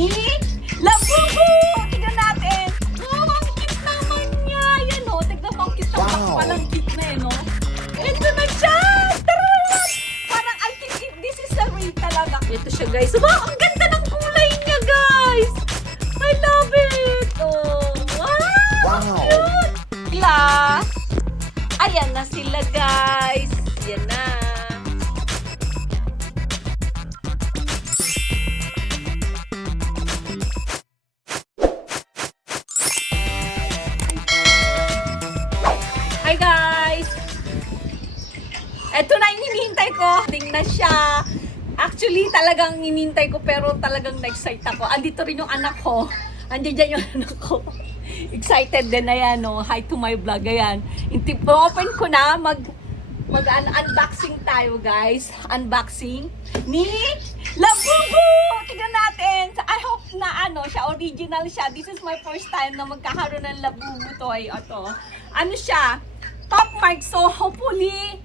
ni Labubu! Tignan natin. Oh, ang cute naman niya. Yan o, tignan mo ang cute ng box. Walang cute na no? Ito na siya! Tara! Parang I think this is a real talaga. Ito siya guys. Wow, ang ganda ng kulay niya guys! I love it! Oh, wow! Cute! Sila! Ayan na sila guys! Yan na! Hi guys! Ito na yung hinihintay ko. Ding na siya. Actually, talagang hinihintay ko pero talagang na-excite ako. Andito rin yung anak ko. Andiyan dyan yung anak ko. Excited din na yan, no? Hi to my vlog. Ayan. Open ko na. Mag-unboxing tayo, guys. Unboxing ni Labubu! Tignan natin. I hope na siya, original siya. This is my first time na magkakaroon ng Labubu toy. Ito. Ano siya? Pop Mart. So, hopefully,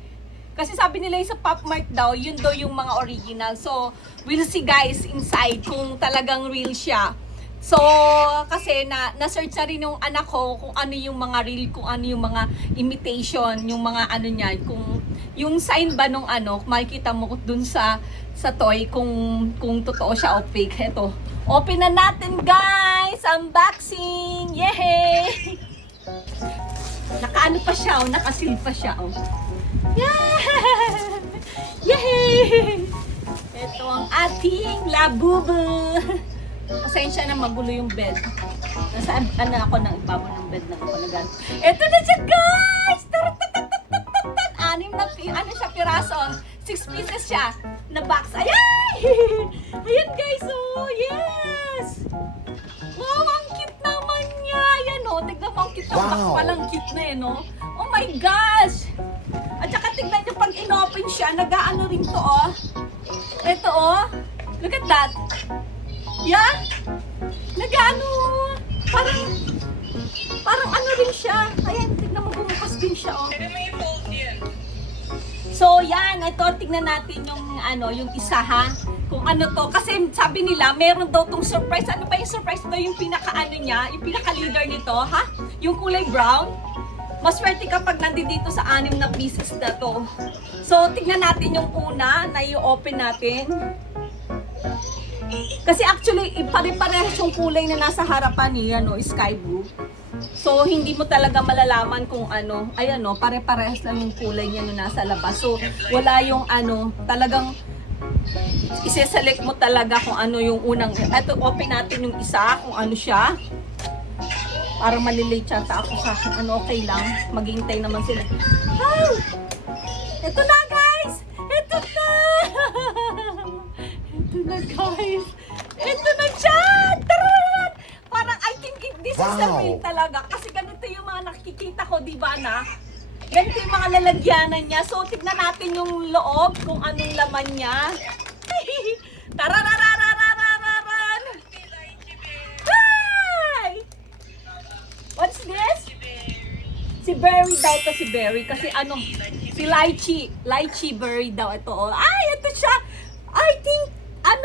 kasi sabi nila yung sa Pop Mart daw, yun daw yung mga original. So, we'll see guys inside kung talagang real siya. So, kasi na-search na rin yung anak ko kung ano yung mga real, kung ano yung mga imitation, yung mga ano niya, kung yung sign ba nung makikita mo dun sa toy kung totoo siya o fake. Ito. Open na natin guys! Unboxing! Yay! Nakaano pa siya, nakasil pa siya. Yeah! Yay! Ito ang ating Labubu. Pasensya na magulo yung bed. Nasaan ako nang ibabaw ng bed na ako nagan. Ito na siya guys! Anim na piraso. 6 pieces siya na box. Ayan! Ayan guys, oh yes! Wow, ang cute naman niya. Ayan oh, tignan mo ang cute ng box. Walang cute na no? Oh my gosh! At saka tignan niyo pag in-open siya, nag-aano rin to oh. Ito oh. Look at that. Yeah? Nag-ano? Parang ano rin siya. Ayan, tignan mo bumukas din siya oh. So yan, ito tignan natin yung isa ha. Kung ano to. Kasi sabi nila, meron daw tong surprise. Ano ba yung surprise to? Yung pinaka-ano niya, yung pinaka-leader nito ha? Yung kulay brown. Maswerte kapag nandito sa 6 na pieces na to. So, tignan natin yung una na i-open natin. Kasi actually, pare-parehas yung kulay na nasa harapan niya, sky blue. So, hindi mo talaga malalaman kung ano. Ayan, pare-parehas lang yung kulay niya na nasa labas. So, wala yung talagang isi-select mo talaga kung ano yung unang. Ito, open natin yung isa, kung ano siya. Para malilate yata ako sa okay lang. Maghihintay naman sila. Hi! Ito na guys! Ito na! Ito na guys! Ito na siya! Taran! Parang I think this is the real talaga. Kasi ganito yung mga nakikita ko, di ba na? Ganito yung mga lalagyanan niya. So tignan natin yung loob, kung anong laman niya. Tararararararan! What's this? Si Berry daw to, si Berry. Kasi si Lychee Berry daw ito. Oh. Ay, ito siya. I think,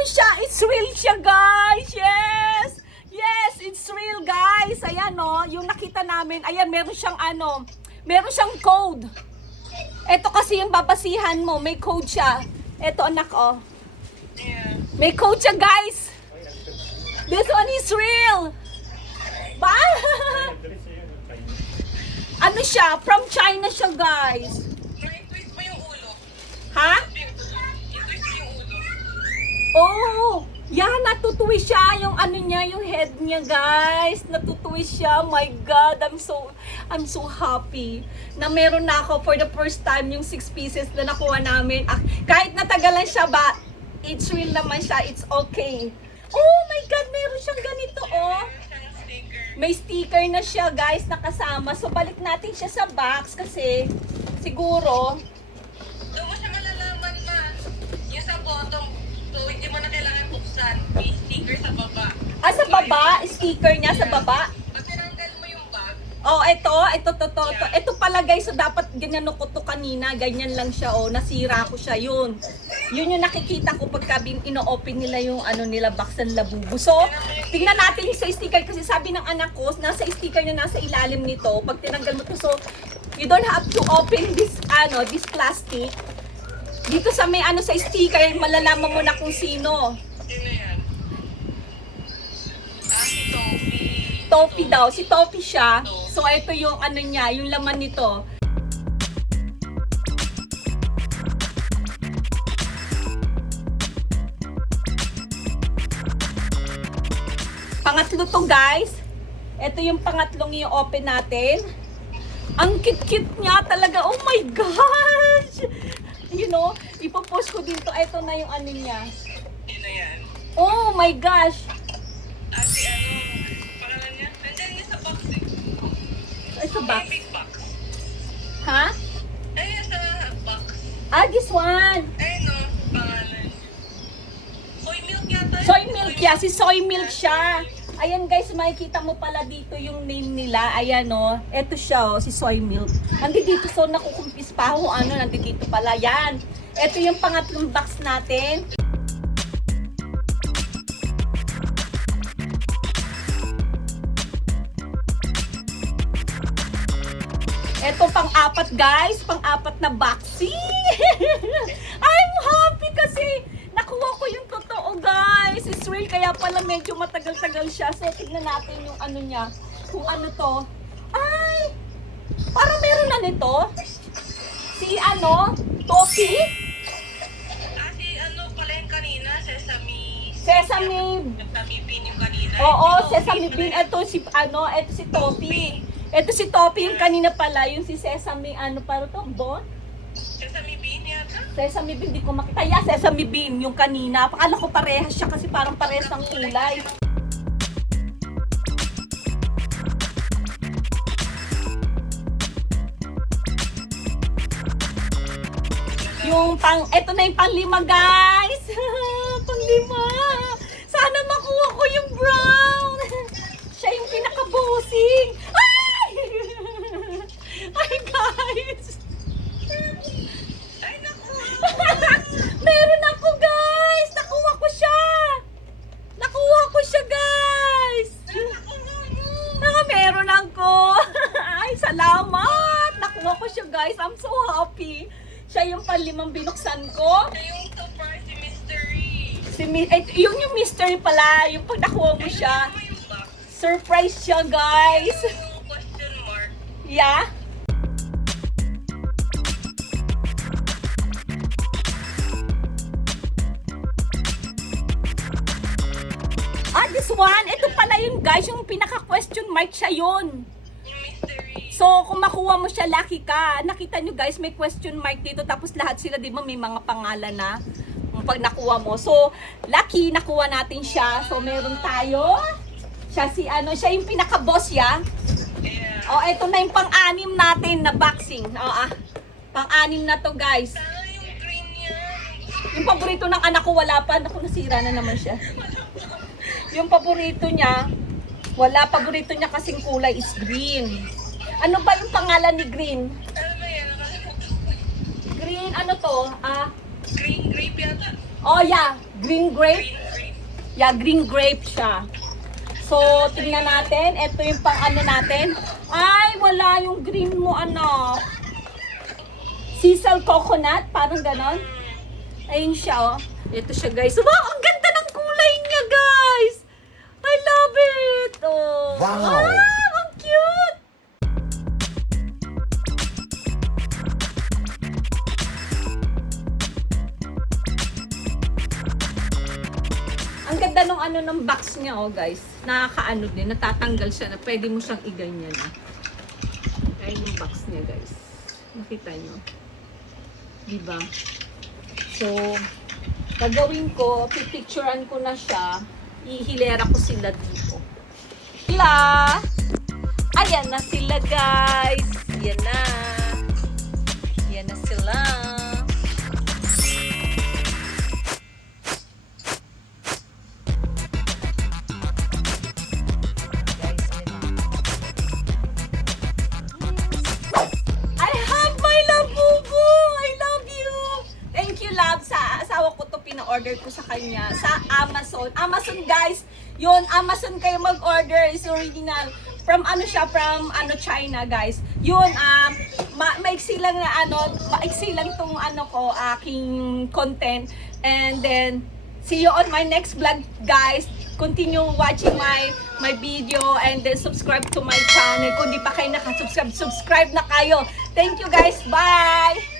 siya, it's real siya, guys. Yes! Yes, it's real, guys. Ayan, yung nakita namin. Ayan, meron siyang code. Ito kasi yung babasihan mo. May code siya. Ito, anak, oh. May code siya, guys. This one is real. Ba? Ano siya? From China siya, guys. I-twist mo yung ulo. Ha? I-twist mo yung ulo. Oh! Yan, natutuwi siya. Yung niya, yung head niya, guys. Natutuwi siya. My God, I'm so happy na meron na ako for the first time yung 6 pieces na nakuha namin. Kahit natagalan siya ba, it's real naman siya. It's okay. Oh my God, meron siyang ganito, oh. May sticker na siya, guys, nakasama. So, balik natin siya sa box kasi siguro Doon mo siya malalaman ma. Yung sa bottom, so hindi mo na kailangan buksan. May sticker sa baba. sa baba, sticker niya sa baba. Pag tinanggal mo yung bag, Oh, ito. Ito pala guys, so dapat ganyan ko to kanina. Ganyan lang siya, oh. Nasira ko siya, yun. Yun yung nakikita ko pagka ino-open nila yung ano nila box ng labubu. So, tingnan natin yung sa sticker kasi sabi ng anak ko, nasa sticker na nasa ilalim nito. Pag tinanggal mo to, so you don't have to open this this plastic. Dito sa may sa sticker, malalaman mo na kung sino. Sino yan? Si Toby. Topi daw, si Topi siya. So, ito yung niya, yung laman nito. Pangatlo to guys. Ito yung pangatlong i-open natin. Ang cute-cute niya talaga. Oh my gosh! You know, ipopost ko dito. Ito na yung niya. Sino yan? Oh my gosh! Si pangalan niya? Nandiyan niya sa box eh. Ay, sa box. Big box. Ha? Ayun sa box. This one. Ayun no, pangalan. Soy milk yata. Soy milk ya. Si Soy milk siya. Ayan guys, makikita mo pala dito yung name nila. Ayan Ito siya si Soy milk. Nandito so nakukumpis pa ako. Nandito pala. Yan. Ito yung pangatlong box natin. Ito pang-apat guys. Pang-apat na boxing. I'm happy kasi nakuha ko yung totoo guys. It's real kaya pala medyo matagal-tagal siya. So tignan natin yung niya. Kung to. Ay! Parang meron na nito. Si Topi. Si pala yung kanina, sesame. Sesame. Sesame bean yung kanina. Oo, Ito, sesame bean. Ito si Topi. Ito si Topi yung kanina pala. Yung si Sesame, para to? Bon? Sesame bean yata? Sesame bean, di ko makita. Yeah, sesame bean yung kanina. Pakala ko parehas siya kasi parang parehas ng kulay. Eto na yung panglima guys. Panglima. Sana makuha ko yung brown. Siya yung pinaka-bossing. Ay! Ay guys. Ay, naku! Meron ako guys. Nakuha ko siya. Nakuha ko siya guys. Meron ako. Ay, salamat. Nakuha ko siya guys. I'm so happy. Siya yung panlimang binuksan ko. Yung surprise si Mystery. Yung mystery pala. Yung pag nakuha mo siya. Ano yung box? Surprise siya guys. Yung question mark. Yeah. This one. Ito pala yun guys. Yung pinaka-question mark siya yun. Yung mystery. So, kung makuha mo siya, lucky ka. Nakita nyo guys, may question mark dito. Tapos lahat sila, di ba, may mga pangalan na pag nakuha mo. So, lucky, nakuha natin siya. So, meron tayo. Siya siya yung pinaka-boss ya. Yeah. Oh, ito na yung pang-anim natin na boxing. Pang-anim na to guys. Sana yung green niya. Yung paborito ng anak ko, wala pa. Naku, nasira na naman siya. Yung paborito niya, wala. Paborito niya kasing kulay is green. Ano ba yung pangalan ni Green? Ano ba yan? Green, Green grape yata. Oh yeah, green grape. Green grape. Yeah, green grape siya. So, tingnan natin. Ito yung pang natin. Ay, wala yung green mo, Sisal coconut, parang ganon. Ayun siya, Ito siya, guys. Wow, ang ganda ng kulay niya, guys. I love it. Oh. Wow. Ang cute. Ang ganda ng box niya, guys. Nakakaano din, natatanggal siya na pwede mo siyang iganyan. Ayan yung box niya, guys. Makita nyo. Diba? So, gagawin ko, pipicturean ko na siya. Ihilera ko sila dito. Sila! Ayan na sila, guys. Yan na. Yan na sila. in-order ko sa kanya sa Amazon. Amazon guys, yun, Amazon kayo mag-order, is original. From ano siya, from ano China guys. Yun, maiksi lang na ano, maiksi lang tong ano ko, aking content. And then, see you on my next vlog guys. Continue watching my video and then subscribe to my channel. Kung di pa kayo nakasubscribe, subscribe na kayo. Thank you guys. Bye!